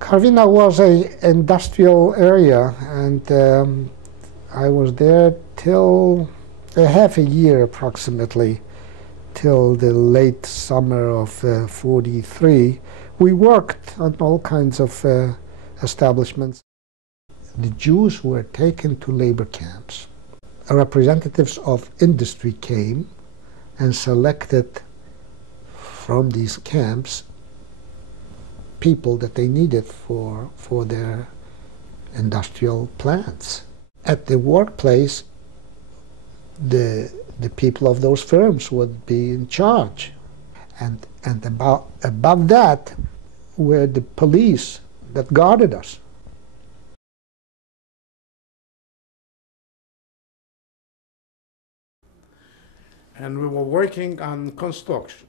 Karviné was an industrial area, and I was there till half a year approximately, till the late summer of '43. We worked on all kinds of establishments. The Jews were taken to labor camps. Representatives of industry came and selected from these camps people that they needed for their industrial plants. At the workplace, the people of those firms would be in charge. And above that were the police that guarded us. And we were working on construction.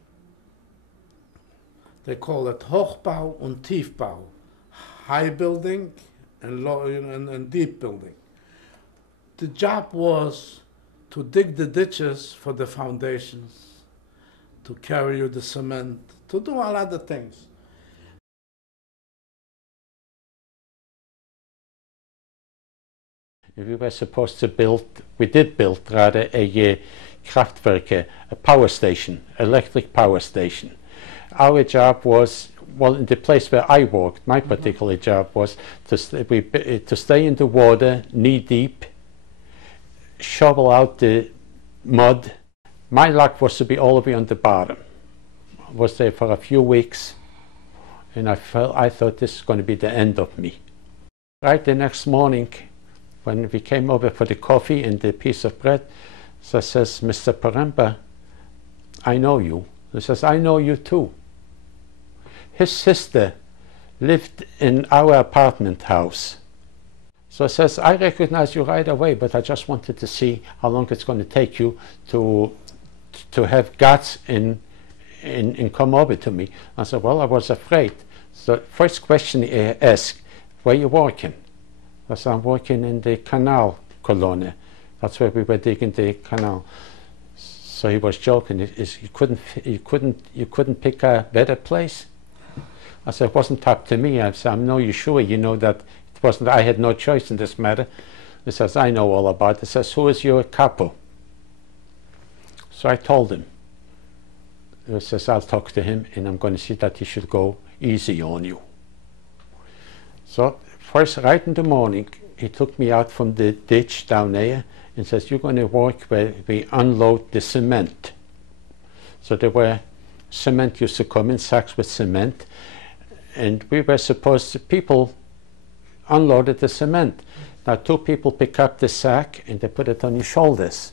They call it Hochbau und Tiefbau, high building and low and deep building. The job was to dig the ditches for the foundations, to carry the cement, to do all other things. We were supposed to build, we did build rather a Kraftwerke, a power station, electric power station. Our job was, well, in the place where I worked, my particular job was to stay in the water knee deep, shovel out the mud. My luck was to be all the way on the bottom. I was there for a few weeks, and I thought this is going to be the end of me. Right the next morning, when we came over for the coffee and the piece of bread, so I says, Mr. Paremba, I know you. He says, I know you too. His sister lived in our apartment house. So I says, I recognize you right away, but I just wanted to see how long it's going to take you to have guts in come over to me. I said, well, I was afraid. So first question he asked, where you working? I said, I'm working in the canal colony. That's where we were digging the canal. So he was joking. You couldn't pick a better place? I said, it wasn't up to me. I said, no, you sure? You know that it wasn't. I had no choice in this matter. He says, I know all about it. He says, who is your capo? So I told him. He says, I'll talk to him, and I'm going to see that he should go easy on you. So first, right in the morning, he took me out from the ditch down there and says, you're going to work where we unload the cement. So there were cement used to come in sacks with cement, and we were supposed to, people unloaded the cement. Now two people pick up the sack and they put it on your shoulders.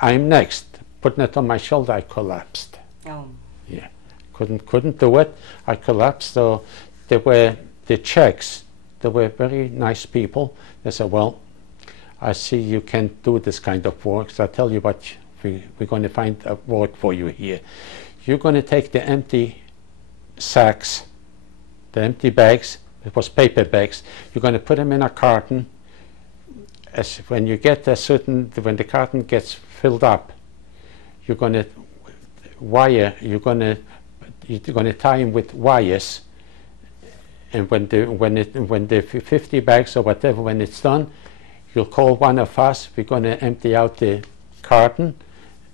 I'm next. Putting it on my shoulder, I collapsed. Oh. Yeah, couldn't do it. I collapsed. So there were the Czechs. They were very nice people. They said, well, I see you can't do this kind of work, so I tell you what, we're going to find a work for you here. You're going to take the empty sacks, the empty bags, it was paper bags, you're going to put them in a carton. As when you get a certain, when the carton gets filled up, you're going to wire, you're going to tie them with wires, and when the 50 bags or whatever, when it's done, you'll call one of us. We're going to empty out the carton,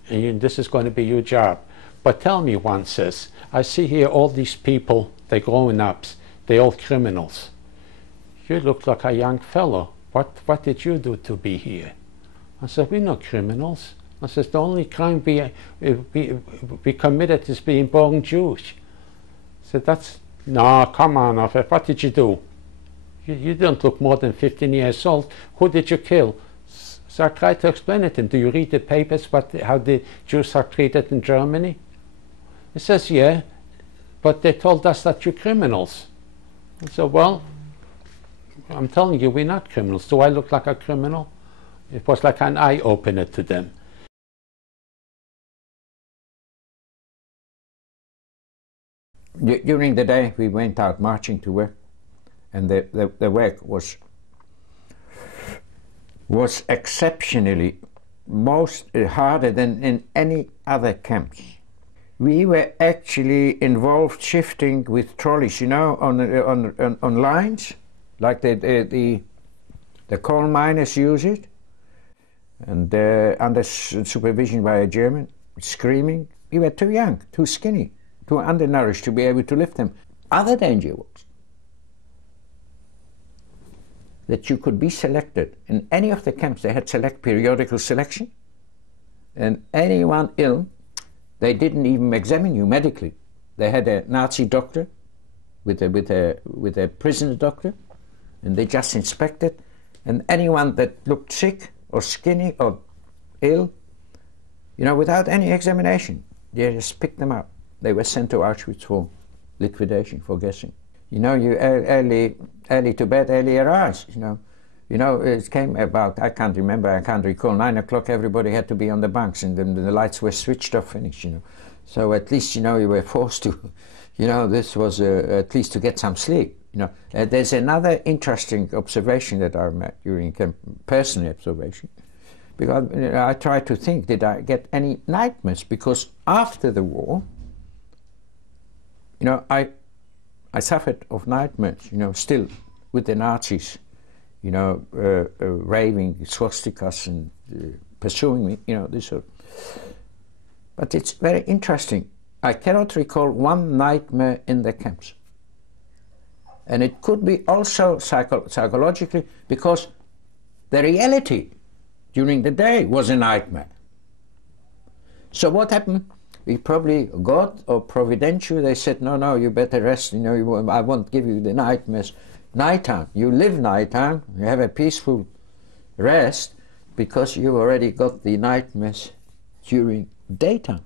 and this is going to be your job. But tell me, one says, I see here all these people, they're growing ups, they're all criminals. You look like a young fellow. What did you do to be here? I said, we're not criminals. I said, the only crime we committed is being born Jewish. I said, that's, no, come on, what did you do? You don't look more than 15 years old. Who did you kill? So I tried to explain it to him. Do you read the papers, how the Jews are treated in Germany? He says, yeah, but they told us that you're criminals. I said, well, I'm telling you, we're not criminals. Do I look like a criminal? It was like an eye-opener to them. During the day, we went out marching to work, and the work was exceptionally harder than in any other camps. We were actually involved shifting with trolleys, you know, on lines, like the coal miners use it, and under supervision by a German, screaming. We were too young, too skinny, too undernourished to be able to lift them. Other danger was that you could be selected. In any of the camps they had periodical selection, and anyone ill, they didn't even examine you medically. They had a Nazi doctor with a prisoner doctor, and they just inspected, and anyone that looked sick or skinny or ill, you know, without any examination, they just picked them up. They were sent to Auschwitz for liquidation, for gassing. You know, you early to bed, early arise, you know. You know, it came about, I can't recall, 9 o'clock everybody had to be on the bunks, and then the lights were switched off, finished, you know. So at least, you know, you were forced to, you know, this was at least to get some sleep, you know. There's another interesting observation that I made during camp, personal observation, because you know, I tried to think, did I get any nightmares? Because after the war, you know, I suffered of nightmares, you know, still with the Nazis, you know, raving swastikas and pursuing me, you know, this sort. But it's very interesting. I cannot recall one nightmare in the camps. And it could be also psychologically, because the reality during the day was a nightmare. So what happened? We probably God or providential, they said, no, you better rest, you know, I won't give you the nightmares. Nighttime, you live nighttime, you have a peaceful rest, because you already got the nightmares during daytime.